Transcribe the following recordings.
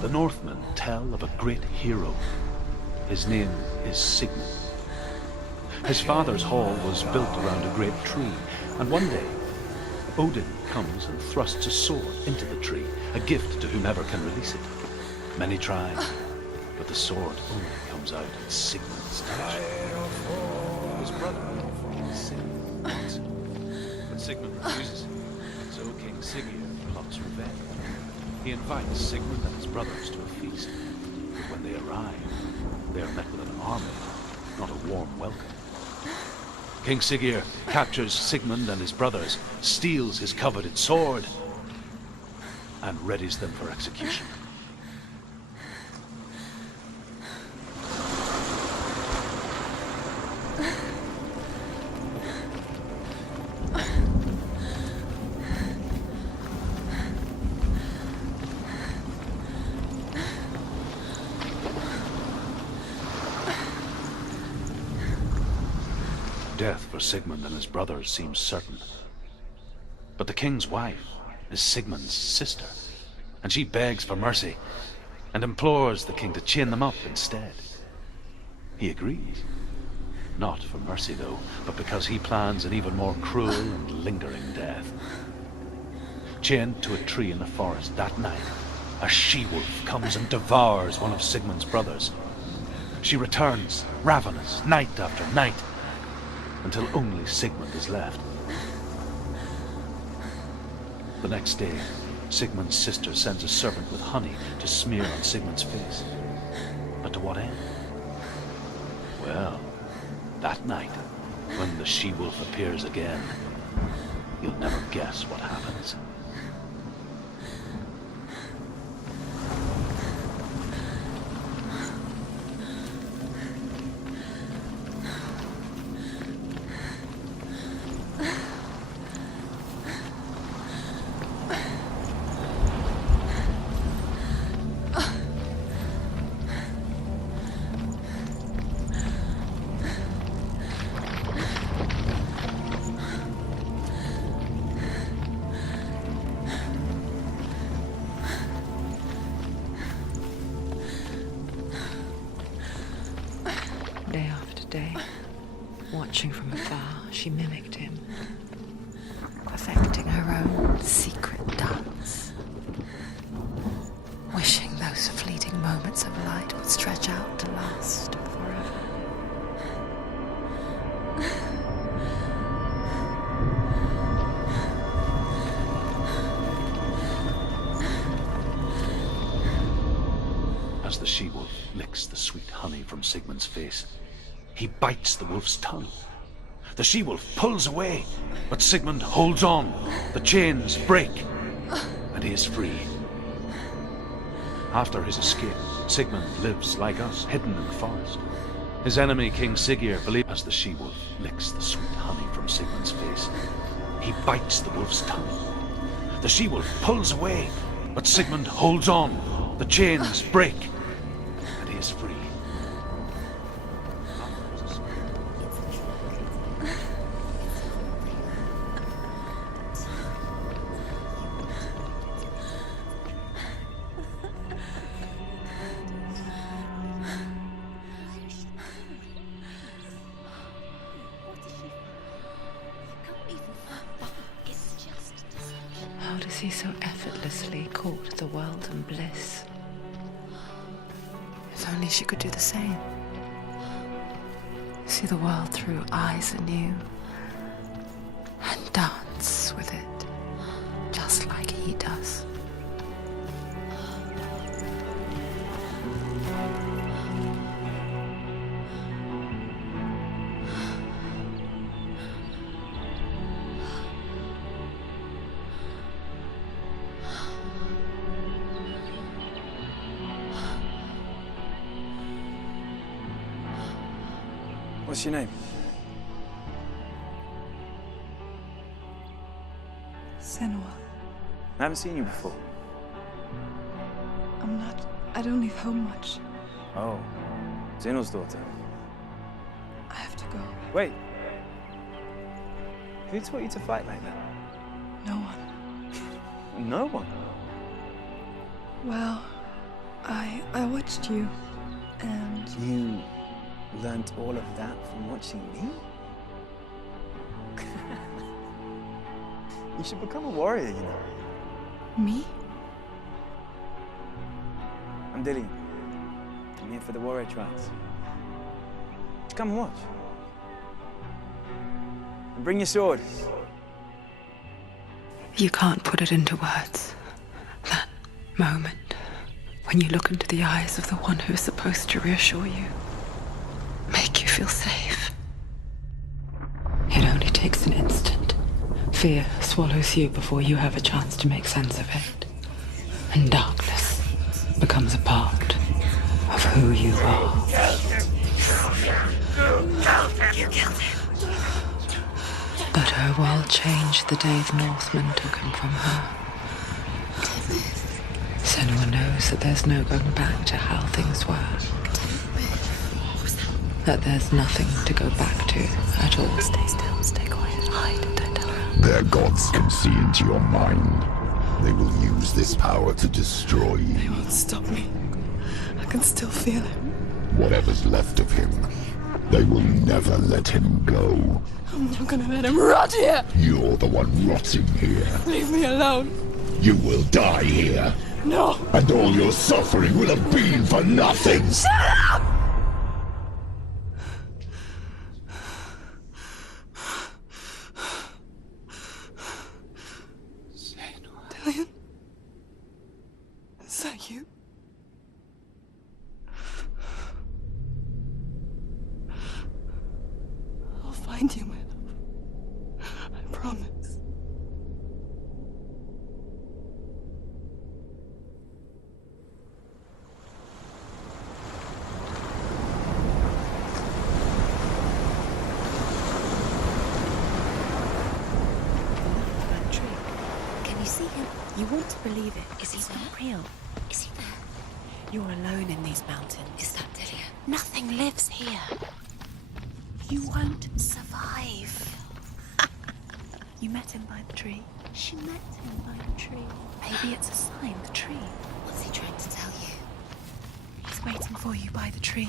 The Northmen tell of a great hero. His name is Sigmund. His father's hall was built around a great tree, and one day, Odin comes and thrusts a sword into the tree, a gift to whomever can release it. Many try, but the sword only comes out at Sigmund's touch. His brother, King Sigmund, wants it, but Sigmund refuses it, so King Sigurd plots revenge. He invites Sigmund and his brothers to a feast, but when they arrive, they are met with an army, not a warm welcome. King Sigurd captures Sigmund and his brothers, steals his coveted sword, and readies them for execution. Death for Sigmund and his brothers seems certain. But the king's wife is Sigmund's sister, and she begs for mercy and implores the king to chain them up instead. He agrees. Not for mercy, though, but because he plans an even more cruel and lingering death. Chained to a tree in the forest that night, a she-wolf comes and devours one of Sigmund's brothers. She returns, ravenous, night after night, until only Sigmund is left. The next day, Sigmund's sister sends a servant with honey to smear on Sigmund's face. But to what end? Well, that night, when the she-wolf appears again, you'll never guess what happens. Day after day, watching from afar, she mimicked him, perfecting her own secret dance, wishing those fleeting moments of light would stretch out to last forever. As the she-wolf licks the sweet honey from Sigmund's face, he bites the wolf's tongue. The she-wolf pulls away, but Sigmund holds on. The chains break, and he is free. After his escape, Sigmund lives like us, hidden in the forest. His enemy, King Sigurd, believes as the she-wolf licks the sweet honey from Sigmund's face, he bites the wolf's tongue. The she-wolf pulls away, but Sigmund holds on. The chains break, and he is free. How does he so effortlessly court the world and bliss? If only she could do the same. See the world through eyes anew and dance with it, just like he does. What's your name? Senua. I haven't seen you before. I don't leave home much. Oh, Zenua's daughter. I have to go. Wait. Who taught you to fight like that? No one. No one. Well, I watched you, and You learnt all of that from watching me? You should become a warrior, you know. me? I'm Dillian. I'm here for the warrior trials. Come and watch. And bring your sword. You can't put it into words. That moment when you look into the eyes of the one who is supposed to reassure you, make you feel safe. It only takes an instant. Fear swallows you before you have a chance to make sense of it. And darkness becomes a part of who you are. You killed him. But her world changed the day the Northmen took him from her. Senua knows that there's no going back to how things were. That there's nothing to go back to at all. Stay still, stay quiet, hide, don't tell her. Their gods can see into your mind. They will use this power to destroy They you. won't stop me. I can still feel it. Whatever's left of him, they will never let him go. I'm not gonna let him rot here! You're the one rotting here. Leave me alone! You will die here. No! And all your suffering will have been for nothing. Dillian? Is that you? I'll find you, my love. I promise. That tree. Can you see him? You want to believe it. Is he not real? Is he there? You're alone in these mountains. Is that Dillian? Nothing lives here. You won't survive. You met him by the tree. She met him by the tree. Maybe it's a sign, the tree. What's he trying to tell you? He's waiting for you by the tree.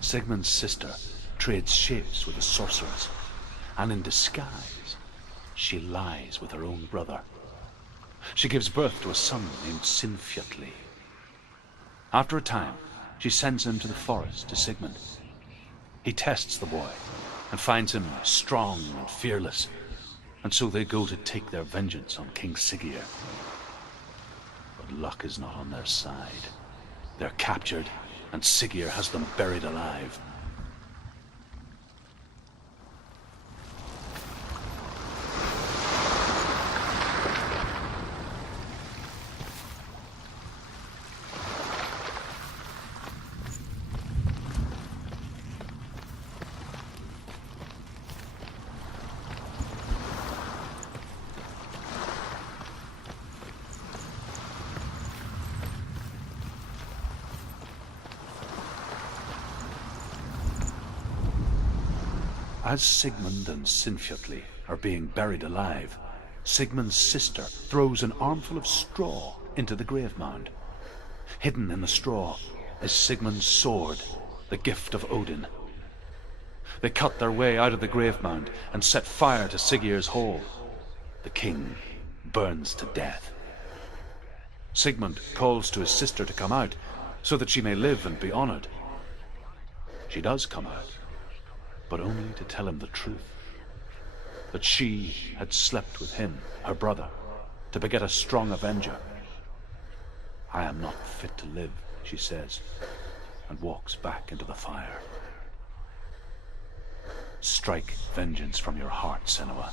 Sigmund's sister trades shapes with a sorceress, and in disguise, she lies with her own brother. She gives birth to a son named Sinfjotli. After a time, she sends him to the forest to Sigmund. He tests the boy and finds him strong and fearless, and so they go to take their vengeance on King Siggeir. But luck is not on their side. They're captured, and Siggeir has them buried alive. As Sigmund and Sinfjotli are being buried alive, Sigmund's sister throws an armful of straw into the grave mound. Hidden in the straw is Sigmund's sword, the gift of Odin. They cut their way out of the grave mound and set fire to Siggeir's hall. The king burns to death. Sigmund calls to his sister to come out so that she may live and be honored. She does come out, but only to tell him the truth. That she had slept with him, her brother, to beget a strong avenger. I am not fit to live, she says, and walks back into the fire. Strike vengeance from your heart, Senua,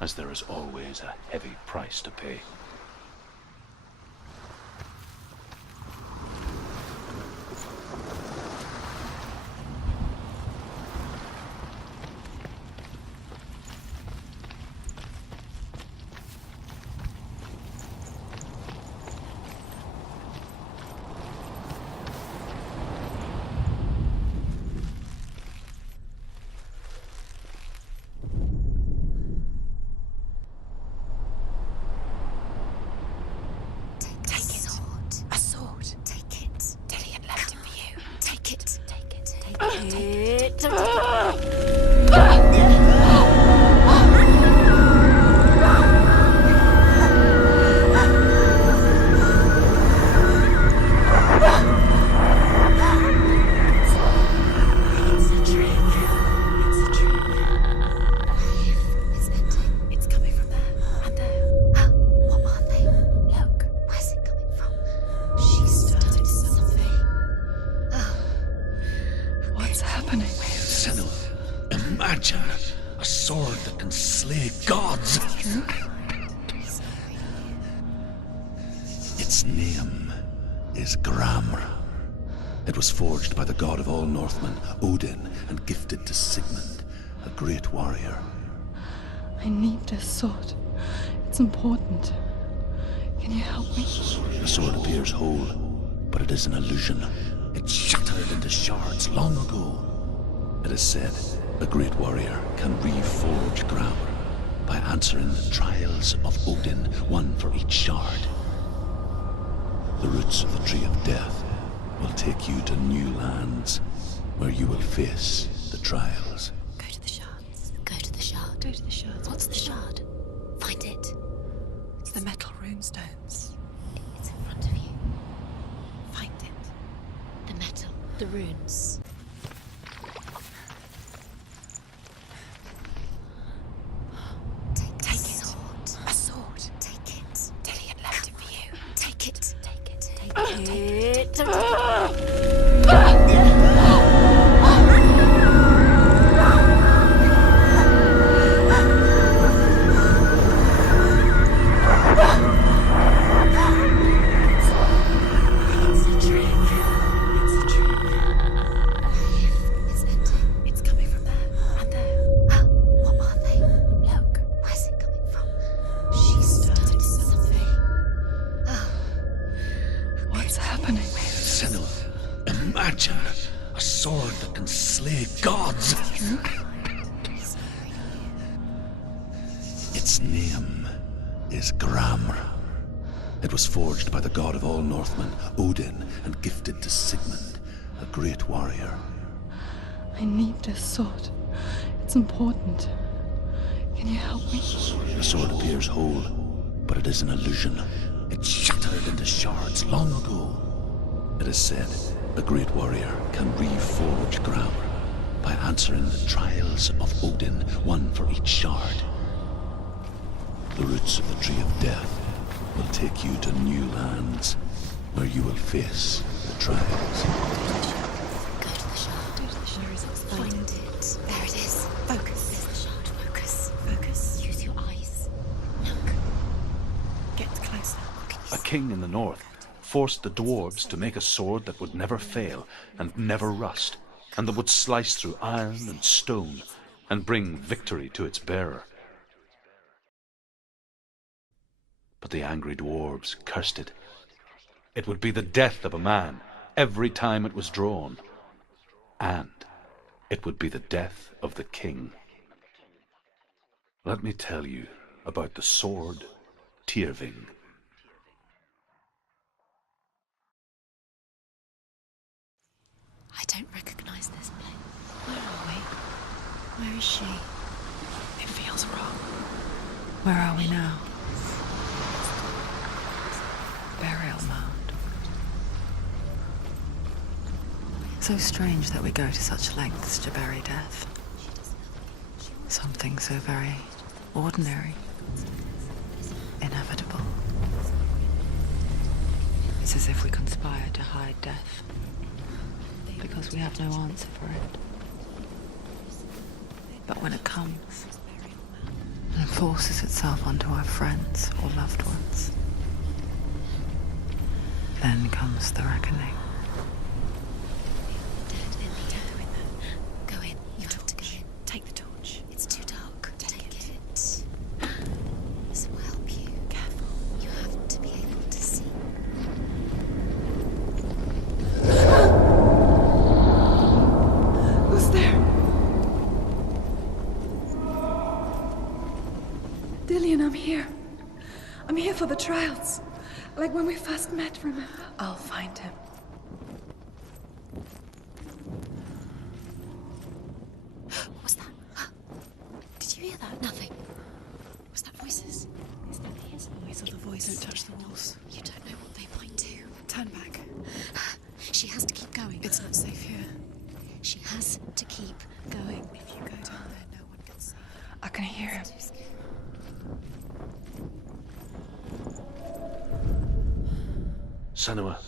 as there is always a heavy price to pay. it! Don't take it! A sword that can slay gods. Its name is Grahm. It was forged by the god of all Northmen, Odin, and gifted to Sigmund, a great warrior. I need this sword. It's important. Can you help me? The sword appears whole, but it is an illusion. It shattered into shards long ago. It is said a great warrior can reforge Grahm by answering the trials of Odin, one for each shard. The roots of the Tree of Death will take you to new lands where you will face the trials. Go to the shards. Go to the shard. Go to the shards. What's the shard? Find it. It's the metal runestones. It's in front of you. Find it. The metal. The runes. Take it. A sword. Take it. Dillian left it for you. Take it. Take it. Take it. Imagine a sword that can slay gods. Its name is Grahm. It was forged by the god of all Northmen, Odin, and gifted to Sigmund, a great warrior. I need this sword. It's important. Can you help me? The sword appears whole, but it is an illusion. It shattered into shards long ago. It is said a great warrior can reforge Grahm by answering the trials of Odin, one for each shard. The roots of the Tree of Death will take you to new lands where you will face the trials. Go to the shard. Go to the shard. Find it. There it is. Focus. There's the shard. Focus. Focus. Use your eyes. Look. Get closer. A king in the north forced the dwarves to make a sword that would never fail and never rust, and that would slice through iron and stone and bring victory to its bearer. But the angry dwarves cursed it. It would be the death of a man every time it was drawn, and it would be the death of the king. Let me tell you about the sword Tyrving. I don't recognize this place. Where are we? Where is she? It feels wrong. Where are we now? Burial mound. So strange that we go to such lengths to bury death. Something so very ordinary, inevitable. It's as if we conspire to hide death, because we have no answer for it. But when it comes and forces itself onto our friends or loved ones, then comes the reckoning. Go in. You have to go in. Take the torch. It's too dark. Take it. This will help you. Careful. You have to be able to see. Who's there? Dillian, I'm here. I'm here for the trials. Like when we first met, remember? I'll find him. his voice or the voice. Don't touch the walls. You don't know what they might do. Turn back. She has to keep going. It's not safe here. She has to keep going. If you go down there, no one can see her. I can hear him. Senua,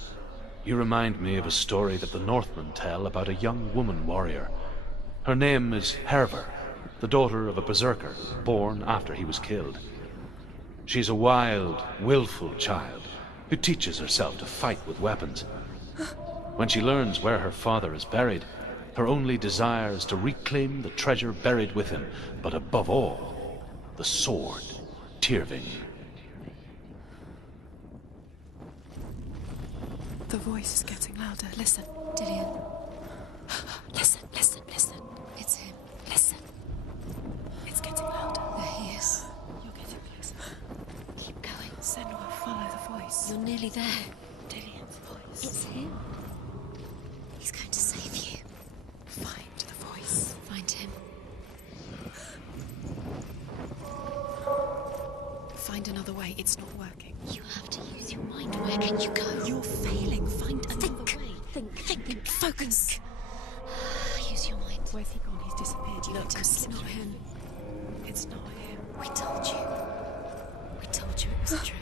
you remind me of a story that the Northmen tell about a young woman warrior. Her name is Herver, the daughter of a berserker born after he was killed. She's a wild, willful child who teaches herself to fight with weapons. When she learns where her father is buried, her only desire is to reclaim the treasure buried with him, but above all, the sword, Tyrving. The voice is getting louder. Listen, Dillian. Listen, listen, listen. It's him. Listen. It's getting louder. There he is. You're getting closer. Keep going. Senua, follow the voice. You're nearly there. Dillian's voice. It's him. He's going to save you. Find the voice. Find him. Find another way. It's not working. You have to use your mind. Where can you go? You're failing. Find another way. Think. Focus. Use your mind. Where's he gone? He's disappeared. Look, it's not him. It's not him. We told you. We told you it was a trick.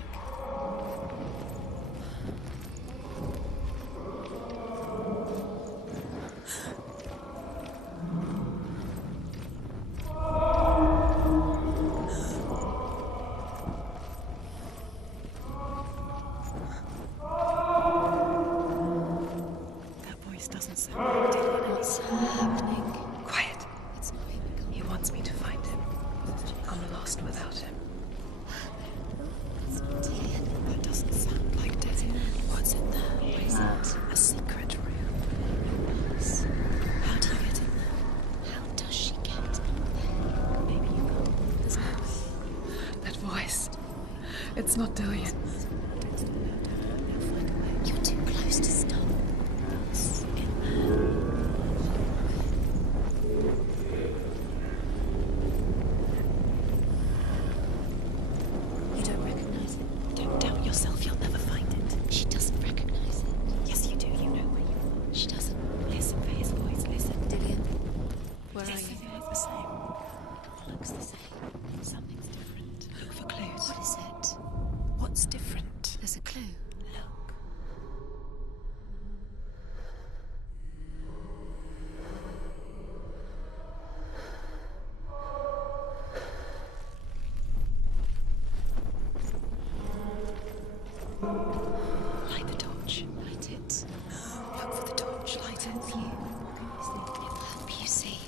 It's not Dillian. You're too close to stop. You don't recognize it. Don't doubt yourself. You'll never find it. She doesn't recognize it. Yes, you do. You know where you are. She doesn't. Listen for his voice. Listen, Dillian. Where are you? Everything looks the same. It looks the same. Something's different. Look for clues. What is it? What's different? There's a clue. Look. Light the torch. Light it. Look for the torch. Light it. View. It will help you see.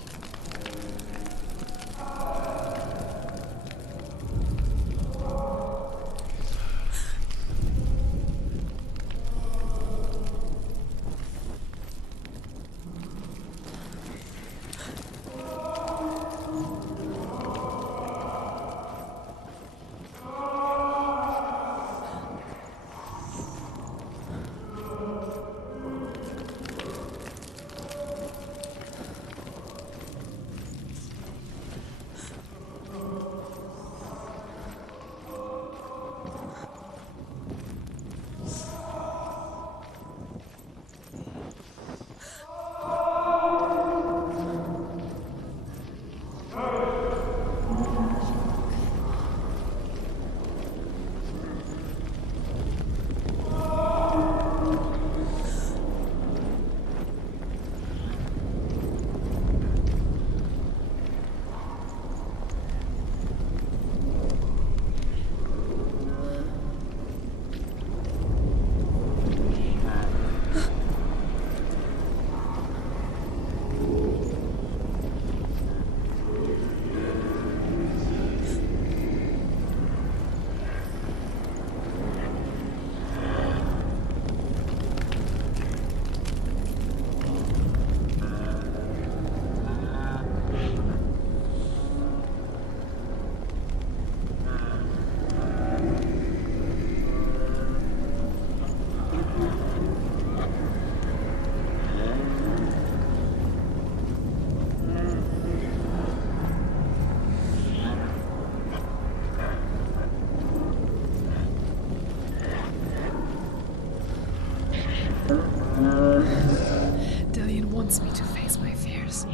wants me to face my fears.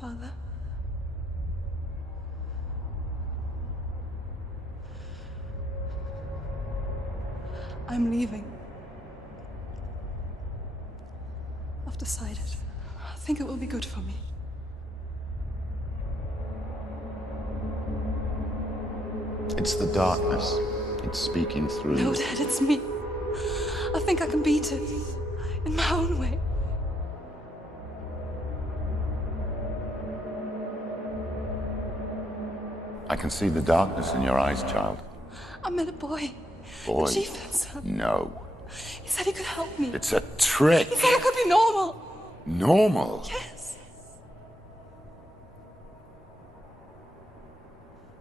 Father? I'm leaving. I've decided. I think it will be good for me. It's the darkness. It's speaking through. No, Dad, it's me. I think I can beat it. In my own way. I can see the darkness in your eyes, child. I met a boy. Boy. The chief and son. No. He said he could help me. It's a trick. He said I could be normal. Normal? Yes.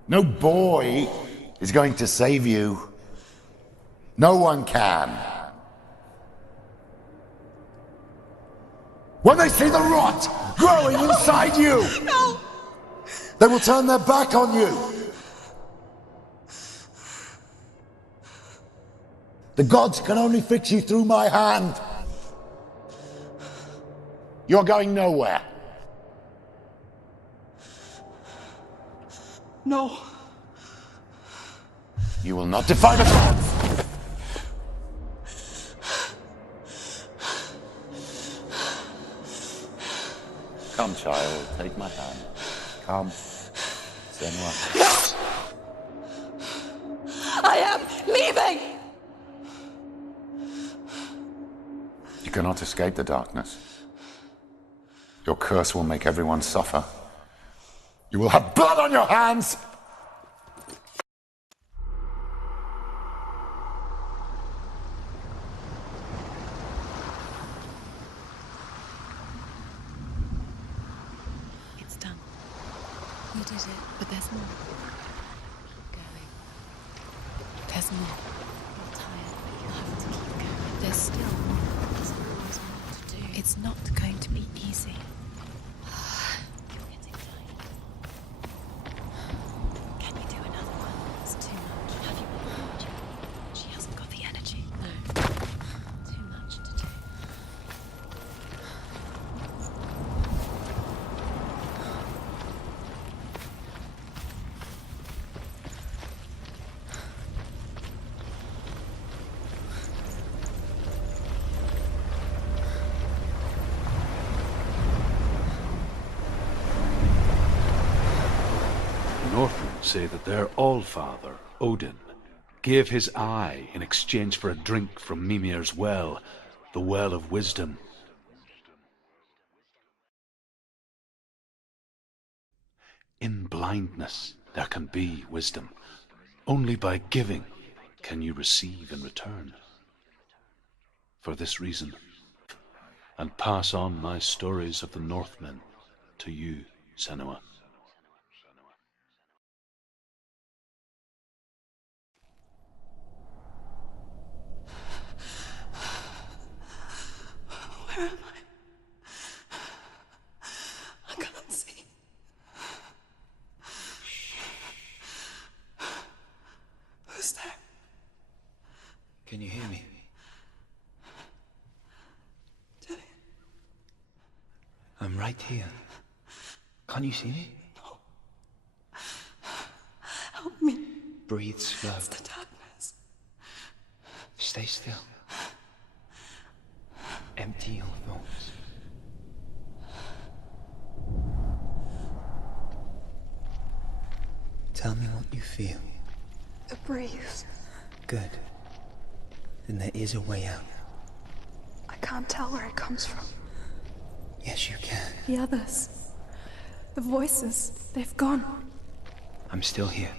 No boy is going to save you. No one can. When they see the rot growing inside you, No! they will turn their back on you. The gods can only fix you through my hand. You're going nowhere. No. You will not defy the gods. Come, child, take my hand. Come. Senua. No! I am leaving! You cannot escape the darkness. Your curse will make everyone suffer. You will have blood on your hands! It's done. You did it, but there's more. Keep going. There's more. You're tired, but you have to keep going. There's still more. There's always more to do. It's not going to be easy. You're getting tired. Can you do another one? It's too much. Have you been watching? She hasn't got the energy. No. Too much to do. Northmen say that their Allfather, Odin, gave his eye in exchange for a drink from Mimir's well, the Well of Wisdom. In blindness there can be wisdom. Only by giving can you receive in return. For this reason, and pass on my stories of the Northmen to you, Senua. Where am I? I can't see. Who's there? Can you hear me? Dillian? I'm right here. Can't you see me? No. Help me. Breathe slow. It's the darkness. Stay still. Empty your thoughts. Tell me what you feel. A breeze. Good. Then there is a way out. I can't tell where it comes from. Yes, you can. The others. The voices. They've gone. I'm still here.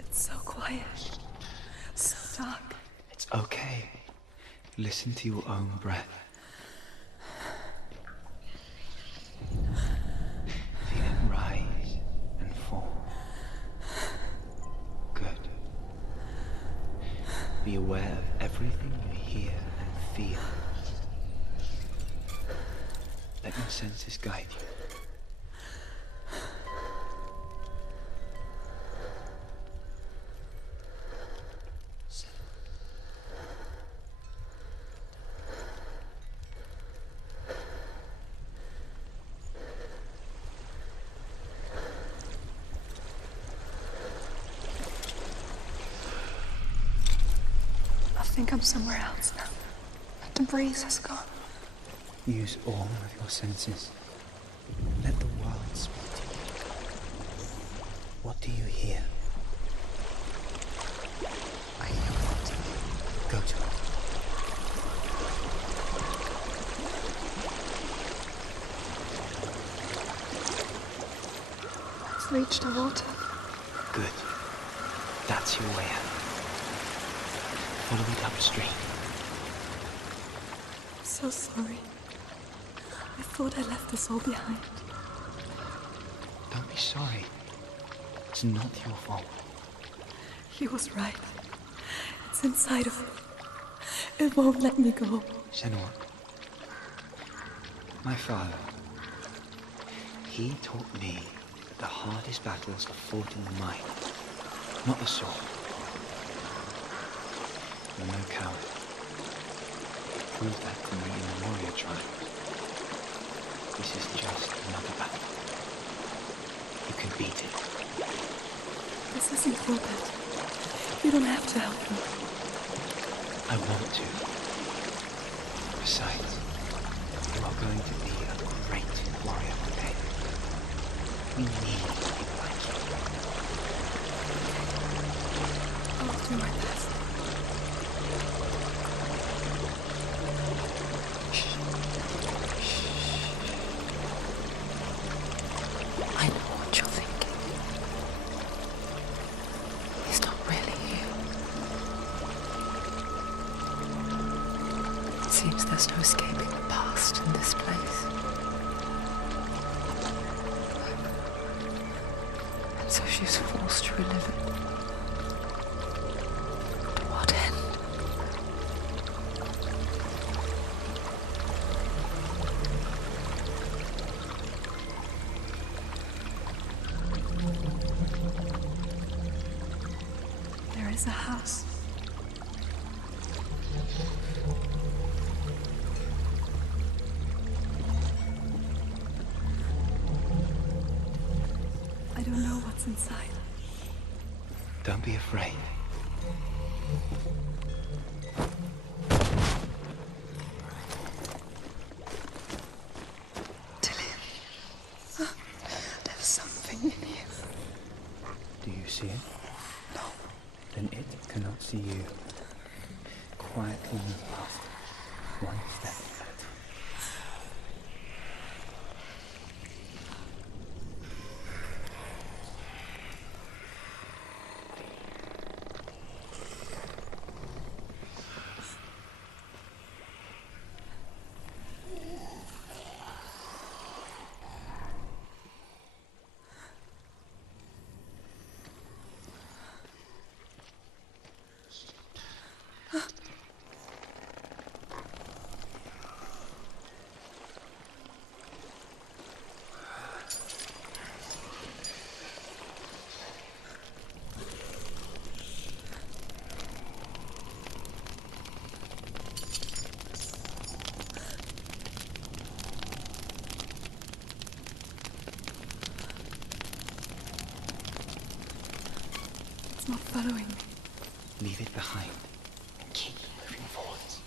It's so quiet. So dark. It's okay. Listen to your own breath. Feel it rise and fall. Good. Be aware of everything you hear and feel. Let your senses guide you. I think I'm somewhere else now. The breeze has gone. Use all of your senses. Let the world speak to you. What do you hear? I hear wanting. Go to it. It's reached the water. Good. That's your way out. Follow it upstream. I'm so sorry. I thought I left us all behind. Don't be sorry. It's not your fault. He was right. It's inside of me. It won't let me go. Senua, my father, he taught me that the hardest battles are fought in the mind, not the sword. You're no coward. Prove that to me in the warrior tribe. This is just another battle. You can beat it. This isn't combat. You don't have to help me. I want to. Besides, you are going to be a great warrior one day. We need people like you. I'll do my best. I know what you're thinking. He's not really you. It seems there's no escaping the past in this place. And so she's forced to relive it. To what end? There is a house. I don't know what's inside. Don't be afraid. Tilly. There's something in here. Do you see it? No. Then it cannot see you. Quietly move past it. One step at a time. It's not following me. Leave it behind and keep moving forwards.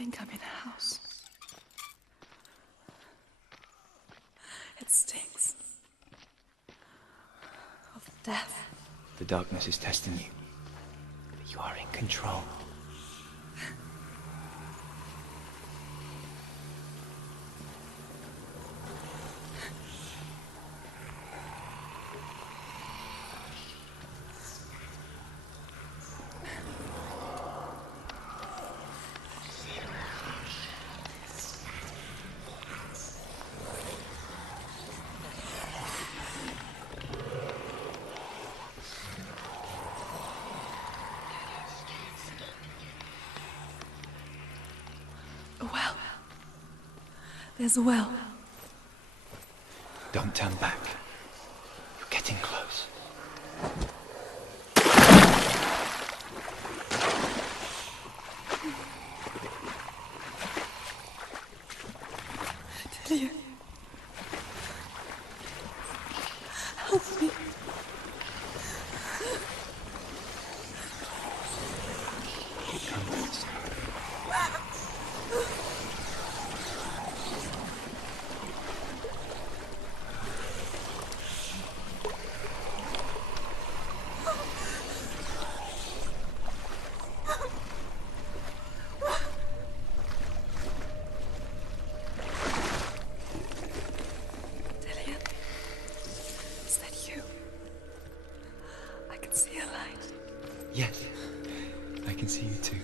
think I'm in a house. It stinks of death. The darkness is testing you. But you are in control. A well. There's a well. Don't turn back. You're getting close. Delia. Help me. Delia. Is that you? I can see a light. Yes, I can see you too.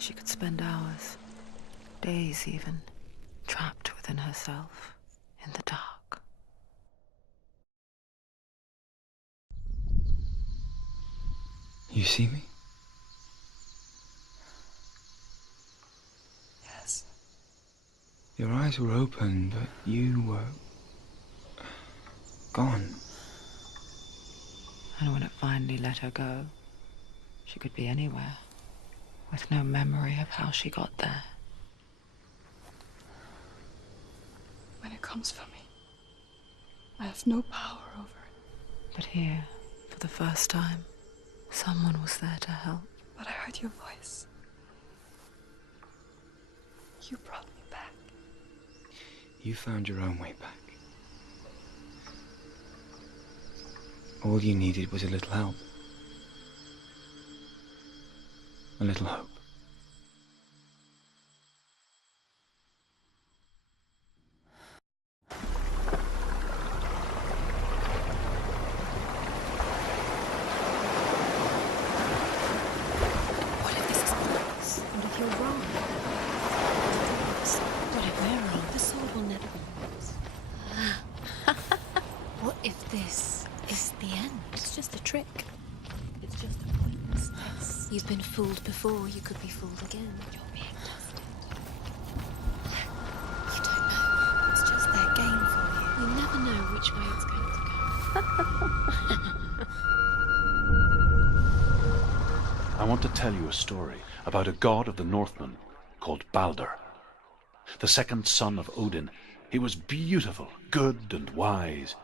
She could spend hours, days even, trapped within herself, in the dark. You see me? Yes. Your eyes were open, but you were gone. And when it finally let her go, she could be anywhere, with no memory of how she got there. When it comes for me, I have no power over it. But here, for the first time, someone was there to help. But I heard your voice. You brought me back. You found your own way back. All you needed was a little help. A little hope. What if this is false? What if you're wrong? What if we're wrong? The sword will never be lost. What if this is the end? It's just a trick. It's just a pointless test. You've been fooled before. You could be fooled again. You're being tested. You don't know. It's just their game for you. You never know which way it's going to go. I want to tell you a story about a god of the Northmen called Balder. The second son of Odin. He was beautiful, good and wise.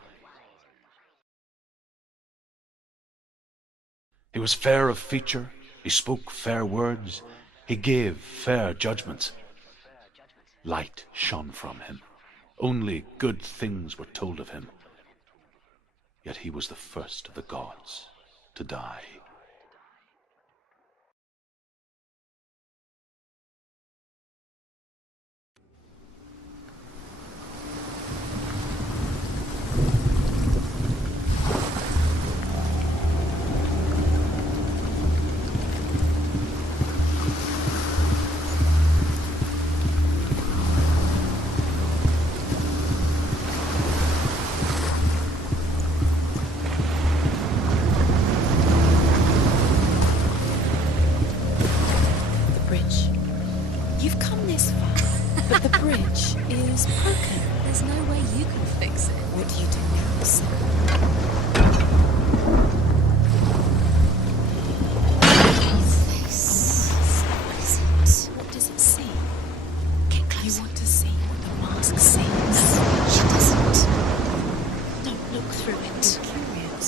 He was fair of feature, he spoke fair words, he gave fair judgments. Light shone from him. Only good things were told of him. Yet he was the first of the gods to die. It's broken. There's no way you can fix it. What do you do now, Senua? His face. What is it? What does it see? Get closer. You want to see what the mask sees? No, she doesn't. Don't look through it. You're curious.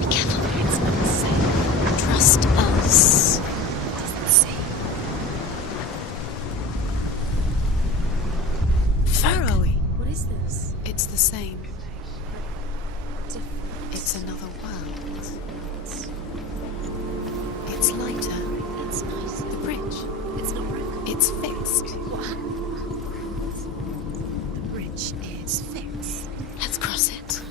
Be careful, it's not safe. Trust us. It doesn't see. Pharaoh. What is this? It's the same. Different. It's another world. It's lighter. That's nice. The bridge. It's not broken. It's fixed. What? The bridge is fixed. Let's cross it.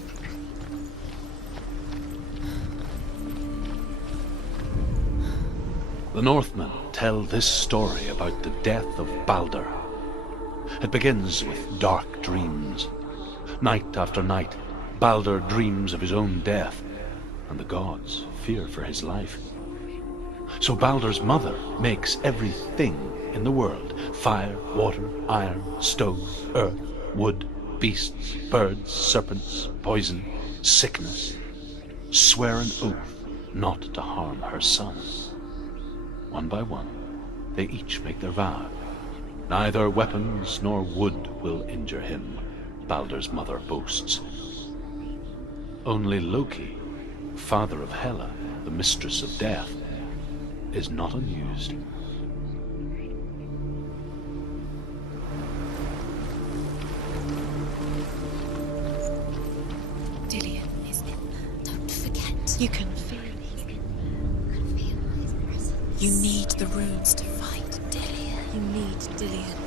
The Northmen tell this story about the death of Baldur. It begins with dark dreams. Night after night, Baldur dreams of his own death, and the gods fear for his life. So Baldur's mother makes everything in the world: fire, water, iron, stone, earth, wood, beasts, birds, serpents, poison, sickness, swear an oath not to harm her son. One by one, they each make their vow. Neither weapons nor wood will injure him, Baldur's mother boasts. Only Loki, father of Hela, the mistress of death, is not amused. Dillion is in there. Don't forget. You can feel it. You need the runes to fight Dillion. You need Dillion.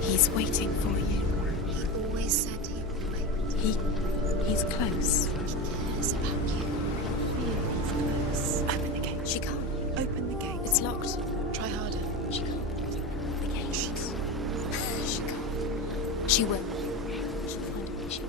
He's waiting for you. He always said he would wait. He's close. He cares about you. He's close. Open the gate. She can't. Open the gate. It's locked. Try harder. She can't. The gate. She can't. She can't. She will. She'll find a way. She will.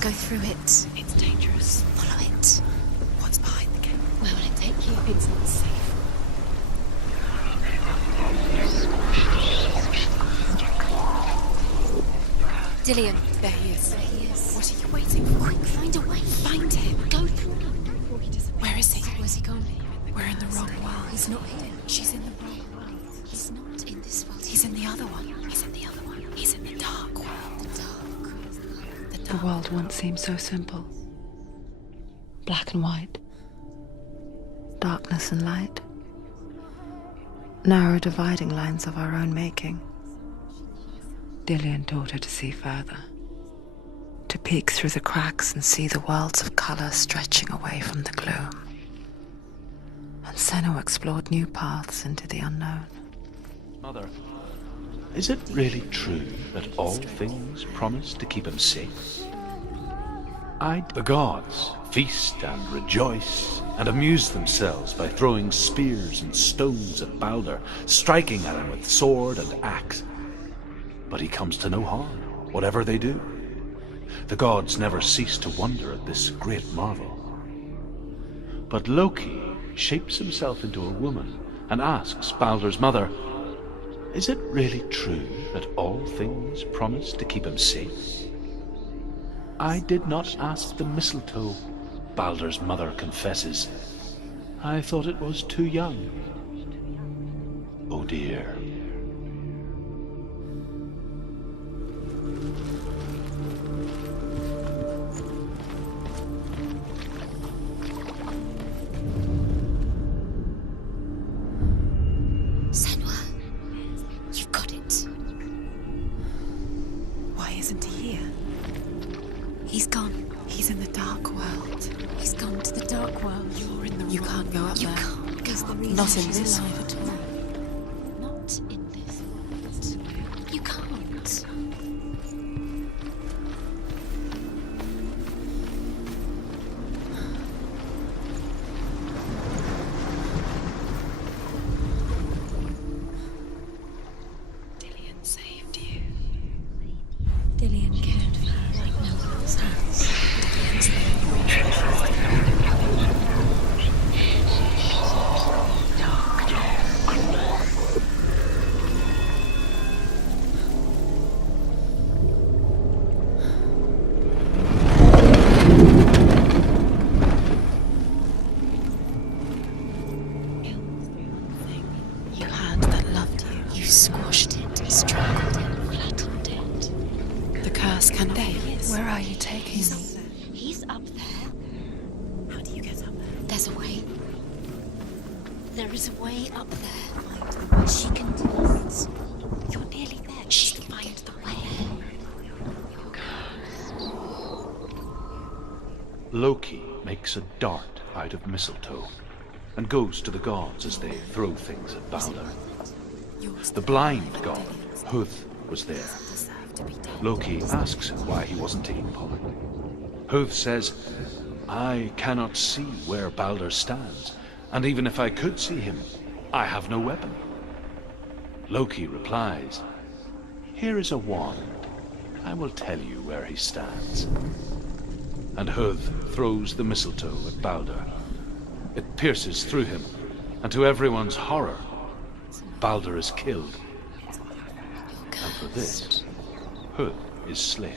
Go through it. It's dangerous. Follow it. What's behind the gate? Where will it take you? It's not safe. Dillion. There he is. There he is. What are you waiting for? Quick, find a way. Find him. Go through him. Where is he? Where's he gone? We're in the wrong world. He's not here. She's in the wrong world. He's not in this world. He's in the other one. He's in the other one. He's in the dark world. The world once seemed so simple. Black and white. Darkness and light. Narrow dividing lines of our own making. Dillion taught her to see further. To peek through the cracks and see the worlds of color stretching away from the gloom. and Senua explored new paths into the unknown. Mother, is it really true that all things promise to keep him safe? The gods feast and rejoice and amuse themselves by throwing spears and stones at Balder, striking at him with sword and axe. But he comes to no harm, whatever they do. The gods never cease to wonder at this great marvel. But Loki shapes himself into a woman and asks Balder's mother, is it really true that all things promise to keep him safe? I did not ask the mistletoe, Balder's mother confesses. I thought it was too young. Oh dear. Senua, you've got it. Why isn't he here? He's gone. He's in the dark world. He's gone to the dark world. You're in the You can't go up You there. can't go up there. Not in She's this alive world. at all. Not in this world. You can't. Dillian saved you. Dillian cared for her like no one else has. Dillian's You had that loved you. You squashed it, strangled it, flattened it. The curse cannot There be. he is. Where are you taking He's me? up there. He's up there. How do you get up there? There's a way. There is a way up there. She can do it. You're nearly there. She can find the way. Loki makes a dart out of mistletoe and goes to the gods as they throw things at Balder. The blind god, Huth, was there. Loki asks him why he wasn't taking part. Huth says, I cannot see where Balder stands, and even if I could see him, I have no weapon. Loki replies, here is a wand. I will tell you where he stands. And Huth throws the mistletoe at Balder. It pierces through him, and to everyone's horror, Balder is killed. And for this, Huth is slain.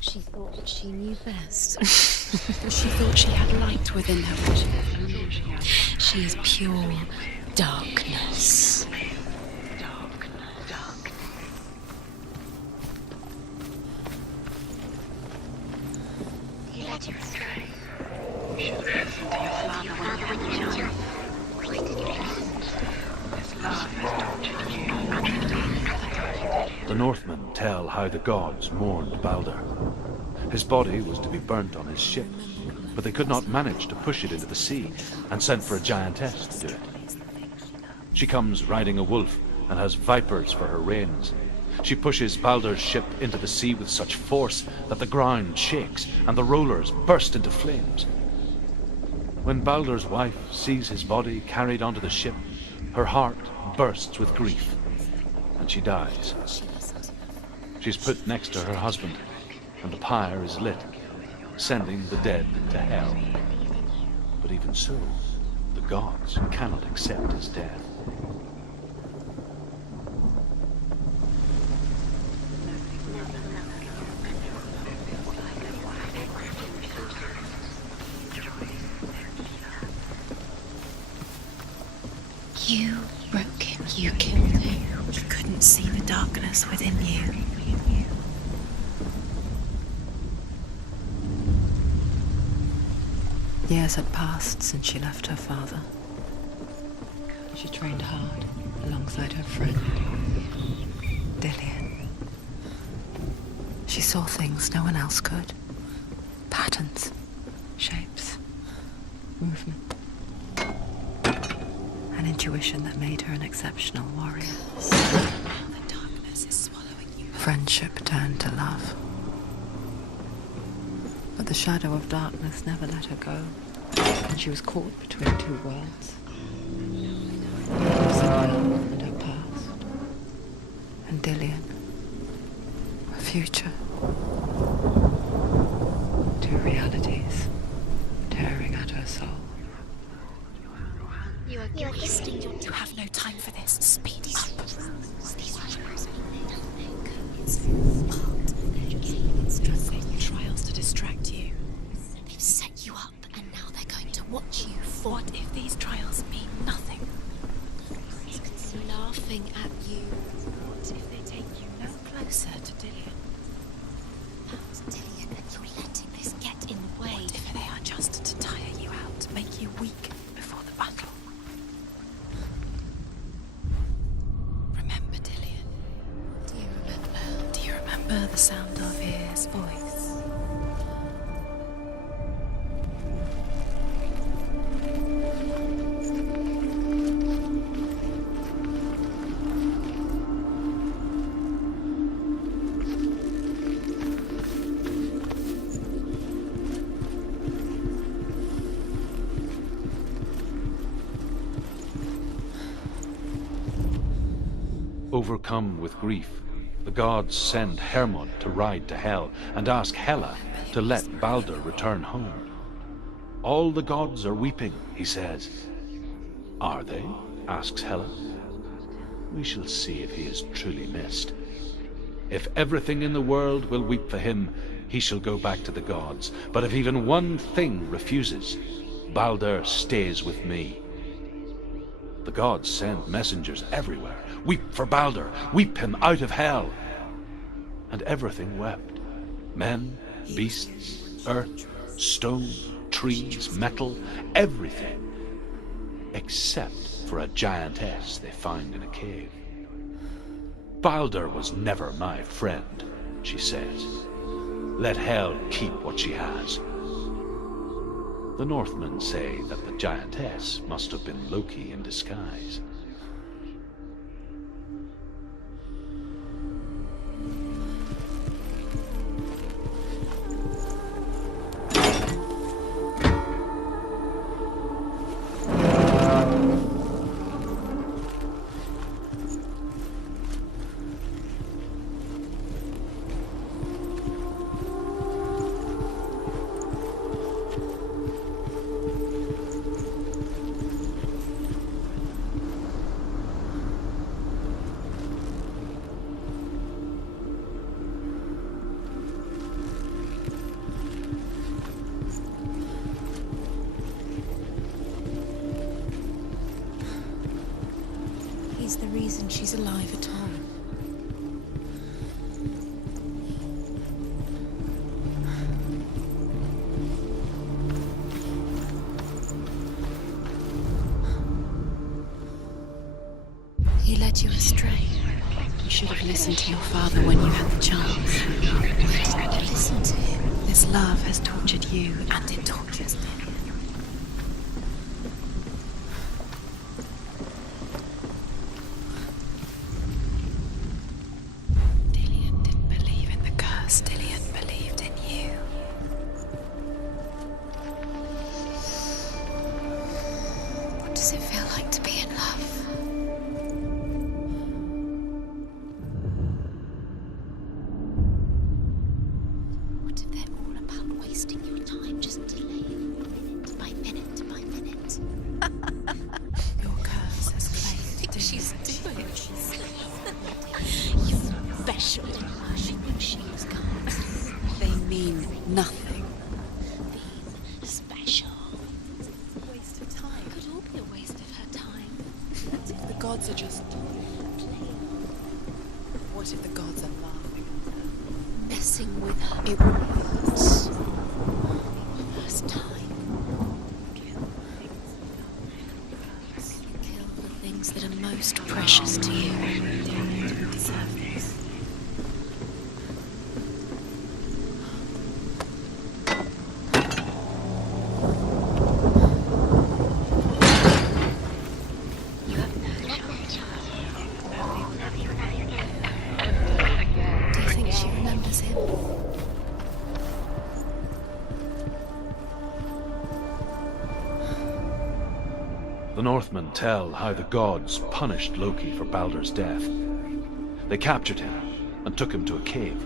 She thought she knew best. She thought she had light within her. She is pure darkness. He led you astray. You should have listened to your father when you were young. Why did you listen? His love has tortured you. The Northmen tell how the gods mourned Balder. His body was to be burnt on his ship, but they could not manage to push it into the sea and sent for a giantess to do it. She comes riding a wolf and has vipers for her reins. She pushes Balder's ship into the sea with such force that the ground shakes and the rollers burst into flames. When Balder's wife sees his body carried onto the ship, her heart bursts with grief, and she dies. She's put next to her husband, and the pyre is lit, sending the dead to hell. But even so, the gods cannot accept his death. You broke him. You killed him. You couldn't see the darkness within you. Years had passed since she left her father. She trained hard alongside her friend, Dillian. She saw things no one else could. Patterns, shapes, movement. An intuition that made her an exceptional warrior. The darkness is swallowing you. Friendship turned to love. But the shadow of darkness never let her go, and she was caught between two worlds. Senua and her past, and Dillian, her future. Two realities tearing at her soul. You are wasting your time. You have no time for this. Speed up. These trials mean nothing. It's art. It's just setting trials to distract you. They've set you up, and now they're going to watch you. What if these trials mean nothing? Laughing at you. What if they take you no closer to Dillian? How's Dillian, and you're letting this get in the way? What if they are just to tire you out, to make you weak before the battle? Remember Dillian? Do you remember? Do you remember the sound of his voice? Overcome with grief, the gods send Hermod to ride to Hell and ask Hela to let Balder return home. All the gods are weeping, he says. Are they? Asks Hela. We shall see if he is truly missed. If everything in the world will weep for him, he shall go back to the gods. But if even one thing refuses, Balder stays with me. The gods send messengers everywhere. Weep for Balder, weep him out of Hell. And everything wept. Men, beasts, earth, stone, trees, metal, everything. Except for a giantess they find in a cave. Balder was never my friend, she says. Let Hel keep what she has. The Northmen say that the giantess must have been Loki in disguise. He's the reason she's alive at all. He led you astray. You should have listened to your father when you had the chance. Why didn't you listen to him? This love has tortured you, and it tortures him. Dillian didn't believe in the curse. Dillian believed in you. What does it feel like to be in love? What if they're all about wasting your time, just delaying minute by minute by minute? Your curse has claimed Dillian. She's doing it. You special. She knew she was gone. They mean nothing. Being special. It's a waste of time. It could all be a waste of her time. What if the gods are just playing? What if the gods are laughing at her? Messing with her. It was the first time. things that are most precious to you. Deserve this. You have no choice. Do you think she remembers him? The Northmen tell how the gods punished Loki for Baldur's death. They captured him and took him to a cave.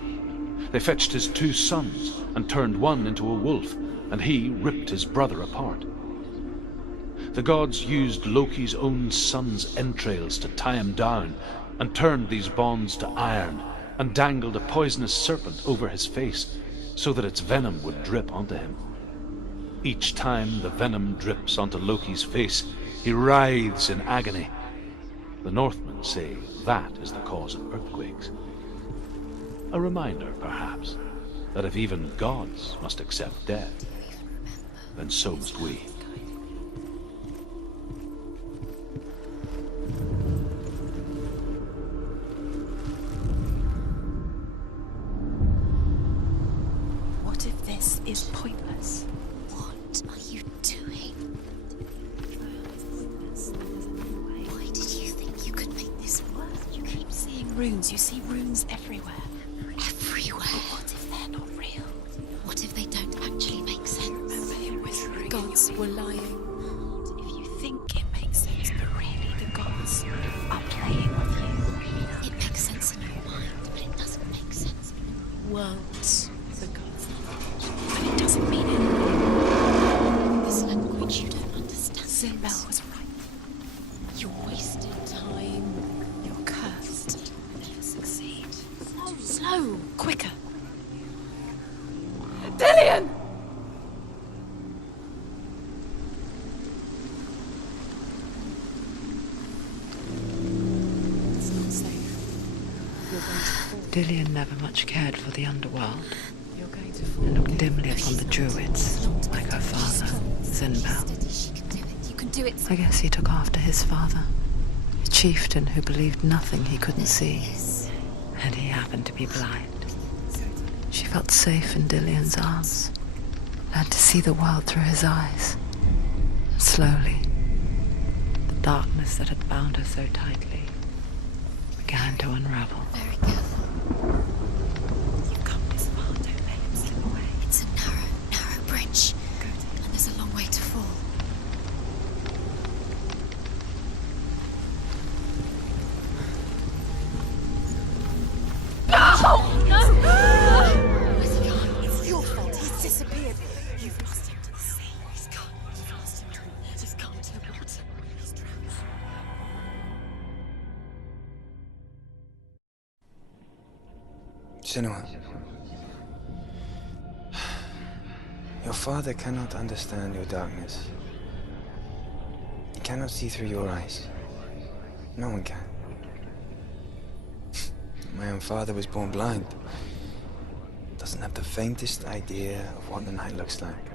They fetched his 2 sons and turned one into a wolf, and he ripped his brother apart. The gods used Loki's own son's entrails to tie him down and turned these bonds to iron and dangled a poisonous serpent over his face so that its venom would drip onto him. Each time the venom drips onto Loki's face, he writhes in agony. The Northmen say that is the cause of earthquakes. A reminder, perhaps, that if even gods must accept death, then so must we. What if this is pointless? What are you doing? Why did you think you could make this work? You keep seeing runes. You see runes everywhere. Everywhere? What if they're not real? What if they don't actually make sense? Remember him whispering gods were lying. What if you think it makes sense, but really the gods are playing with you? It makes sense in your mind, but it doesn't make sense in words. The gods and it doesn't mean anything. This language you don't understand. Sinbel was right. You're wasting time. You're cursed. You'll never succeed. Slow. Quicker. Dillion! It's not safe. You're going to fall. Dillion never much cared for the underworld You're going to fall. and looked dimly upon the druids, like her father, Sinbel. She can do it. You can do it. I guess he took after his father, a chieftain who believed nothing he couldn't see, and he happened to be blind. She felt safe in Dillion's arms, learned to see the world through his eyes. And slowly, the darkness that had bound her so tightly began to unravel. Very careful. You've come this far. Don't let him slip away. It's a narrow bridge. And there's a long way to fall. Where's he gone? It's your fault. He's disappeared. You've lost him to the sea. He's gone. You've lost him to the... He's gone to the water. He's drowned. Senua, your father cannot understand your darkness. He cannot see through your eyes. No one can. My own father was born blind. Doesn't have the faintest idea of what the night looks like.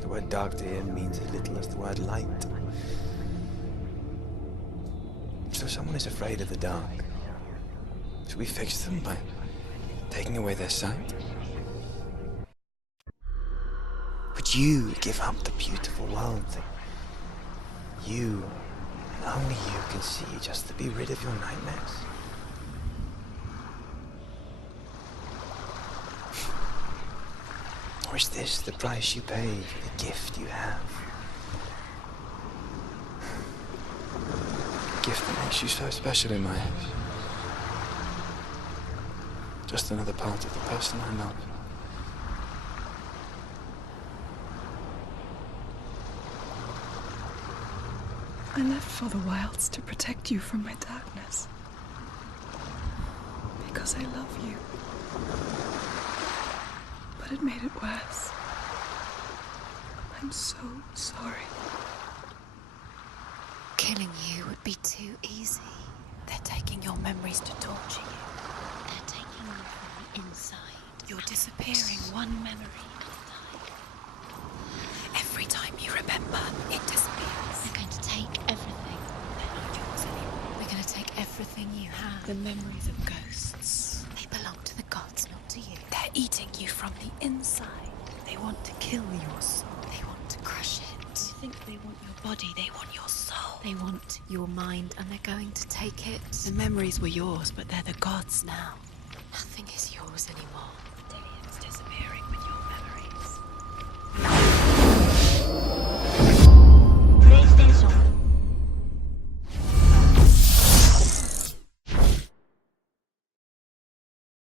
The word dark to him means as little as the word light. So someone is afraid of the dark. Should we fix them by taking away their sight? Would you give up the beautiful world that you, and only you, can see just to be rid of your nightmares? Or is this the price you pay for the gift you have? A gift that makes you so special in my eyes. Just another part of the person I love. I left for the wilds to protect you from my darkness. Because I love you. But it made it worse. I'm so sorry. Killing you would be too easy. They're taking your memories to torture you. They're taking you from the inside. You're disappearing one memory at a time. Every time you remember, it disappears. They're going to take everything. The memories of ghosts. They belong to the gods, not to you. They're eating you from the inside. They want to kill your soul. They want to crush it. You think they want your body, they want your soul. They want your mind, and they're going to take it. The memories were yours, but they're the gods now. Nothing is yours anymore.